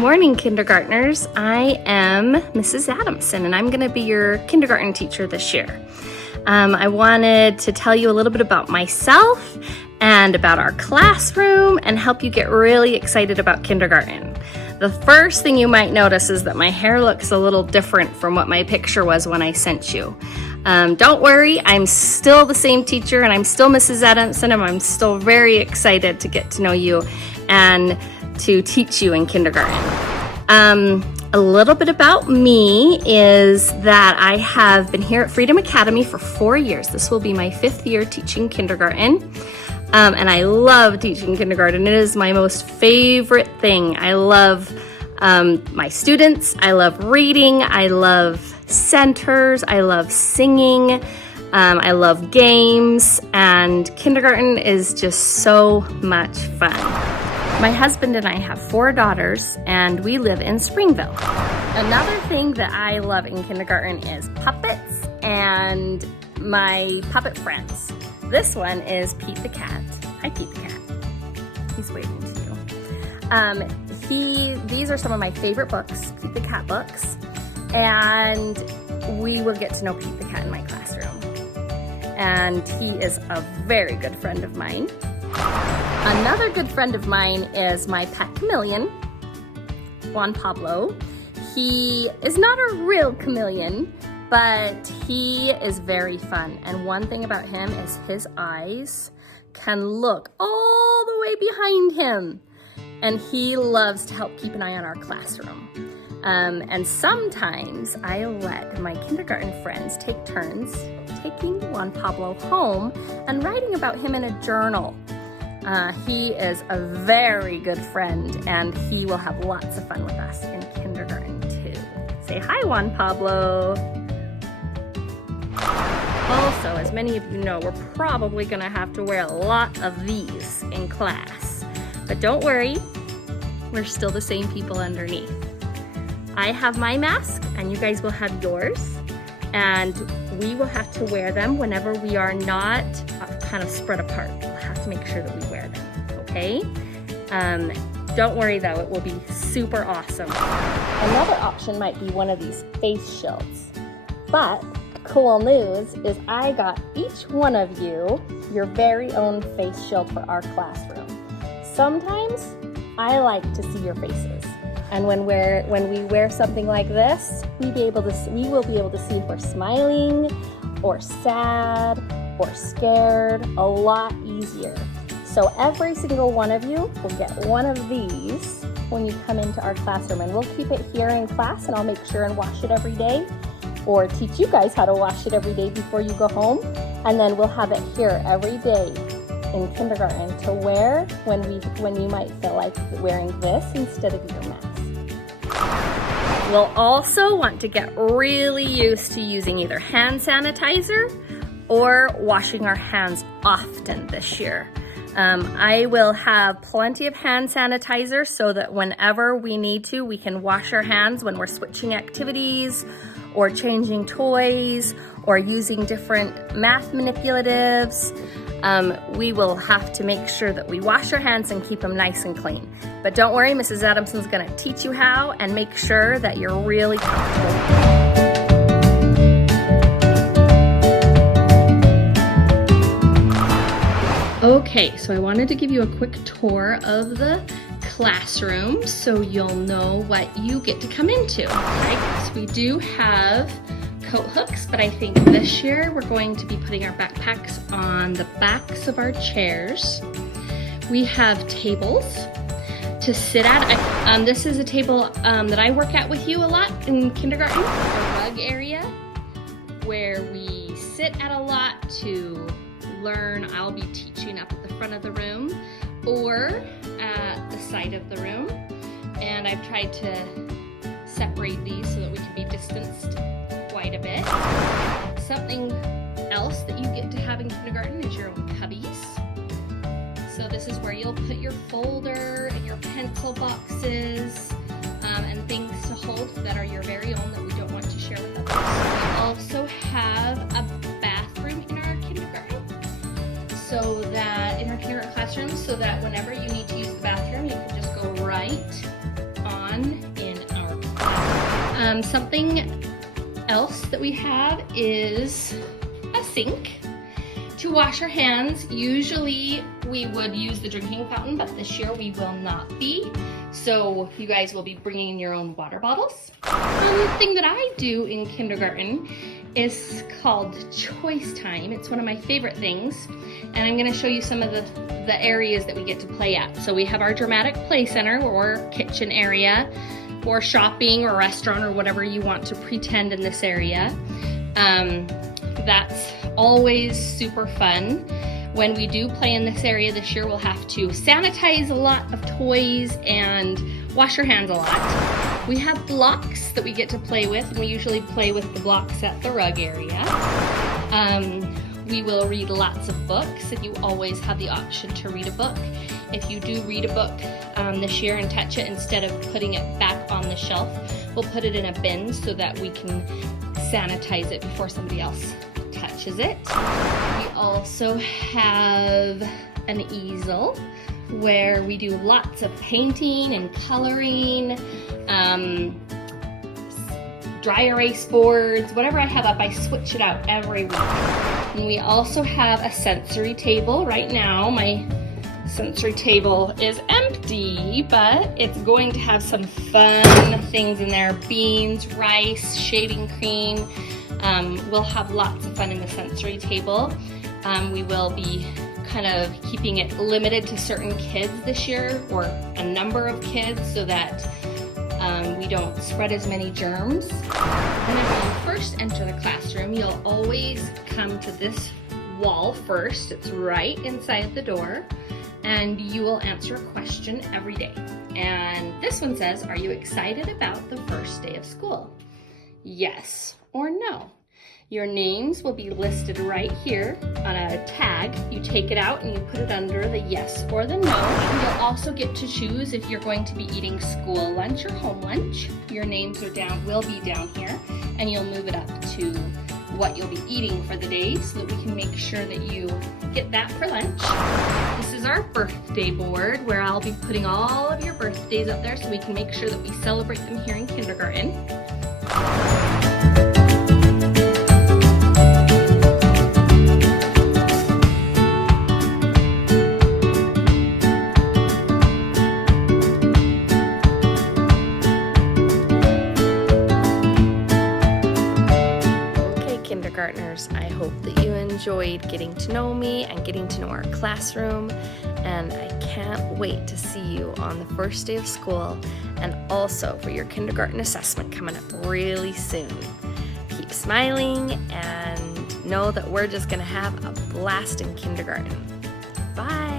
morning, kindergartners. I am Mrs. Adamson, and I'm going to be your kindergarten teacher this year. I wanted to tell you a little bit about myself and about our classroom and help you get really excited about kindergarten. The first thing you might notice is that my hair looks a little different from what my picture was when I sent you. Don't worry, I'm still the same teacher and I'm still Mrs. Adamson, and I'm still very excited to get to know you and to teach you in kindergarten. A little bit about me is that I have been here at Freedom Academy for 4 years. This will be my 5th year teaching kindergarten. And I love teaching kindergarten. It is my most favorite thing. I love my students. I love reading. I love centers. I love singing. I love games. And kindergarten is just so much fun. My husband and I have 4 daughters, and we live in Springville. Another thing that I love in kindergarten is puppets and my puppet friends. This one is Pete the cat. Hi, Pete the cat. He's waving to you. These are some of my favorite books, Pete the cat books, and we will get to know Pete the cat in my classroom. And he is a very good friend of mine. Another good friend of mine is my pet chameleon, Juan Pablo. He is not a real chameleon, but he is very fun. And one thing about him is his eyes can look all the way behind him. And he loves to help keep an eye on our classroom. And sometimes I let my kindergarten friends take turns taking Juan Pablo home and writing about him in a journal. He is a very good friend, and he will have lots of fun with us in kindergarten too. Say hi, Juan Pablo. Also, as many of you know, we're probably going to have to wear a lot of these in class. But don't worry, we're still the same people underneath. I have my mask, and you guys will have yours. And we will have to wear them whenever we are not kind of spread apart. We'll have to make sure that we wear them, okay? Don't worry though, it will be super awesome. Another option might be one of these face shields. But cool news is I got each one of you your very own face shield for our classroom. Sometimes I like to see your faces. And when we wear something like this, we will be able to see if we're smiling or sad or scared a lot easier. So every single one of you will get one of these when you come into our classroom, and we'll keep it here in class, and I'll make sure and wash it every day, or teach you guys how to wash it every day before you go home. And then we'll have it here every day in kindergarten to wear when you might feel like wearing this instead of your mask. We'll also want to get really used to using either hand sanitizer or washing our hands often this year. I will have plenty of hand sanitizer so that whenever we need to, we can wash our hands when we're switching activities or changing toys or using different math manipulatives. We will have to make sure that we wash our hands and keep them nice and clean. But don't worry, Mrs. Adamson's gonna teach you how and make sure that you're really comfortable. Okay, so I wanted to give you a quick tour of the classroom so you'll know what you get to come into. Okay, so we do have coat hooks, but I think this year we're going to be putting our backpacks on the backs of our chairs. We have tables to sit at. This is a table that I work at with you a lot in kindergarten, a rug area where we sit at a lot to learn. I'll be teaching up at the front of the room or at the side of the room, and I've tried to separate these so that we can be distanced quite a bit. Something else that you get to have in kindergarten is your own cubbies. So this is where you'll put your folder and your pencil boxes and things to hold that are your very own that we don't want to share with others. We also have a bathroom in our kindergarten, so that in our kindergarten classroom, so that whenever you need to use the bathroom, you can just go right on on in our class. Something else that we have is a sink to wash our hands. Usually we would use the drinking fountain, but this year we will not be. So you guys will be bringing your own water bottles. One thing that I do in kindergarten is called choice time. It's one of my favorite things. And I'm gonna show you some of the areas that we get to play at. So we have our dramatic play center or kitchen area, or shopping or restaurant or whatever you want to pretend in this area. That's always super fun. When we do play in this area this year, we'll have to sanitize a lot of toys and wash your hands a lot. We have blocks that we get to play with, and we usually play with the blocks at the rug area. We will read lots of books, and you always have the option to read a book. If you do read a book this year and touch it, instead of putting it back on the shelf, we'll put it in a bin so that we can sanitize it before somebody else touches it. We also have an easel where we do lots of painting and coloring, dry erase boards, whatever I have up, I switch it out every week. And we also have a sensory table. Right now, my sensory table is empty, but it's going to have some fun things in there. Beans, rice, shaving cream. We'll have lots of fun in the sensory table. We will be kind of keeping it limited to certain kids this year, or a number of kids, so that we don't spread as many germs. And when you first enter the classroom, you'll always come to this wall first. It's right inside the door, and you will answer a question every day. And this one says, are you excited about the first day of school? Yes or no. Your names will be listed right here on a tag. You take it out and you put it under the yes or the no. You'll also get to choose if you're going to be eating school lunch or home lunch. Your names will be down here, and you'll move it up to what you'll be eating for the day so that we can make sure that you get that for lunch. This is our birthday board where I'll be putting all of your birthdays up there so we can make sure that we celebrate them here in kindergarten. Kindergartners, I hope that you enjoyed getting to know me and getting to know our classroom, and I can't wait to see you on the first day of school, and also for your kindergarten assessment coming up really soon. Keep smiling and know that we're just going to have a blast in kindergarten. Bye!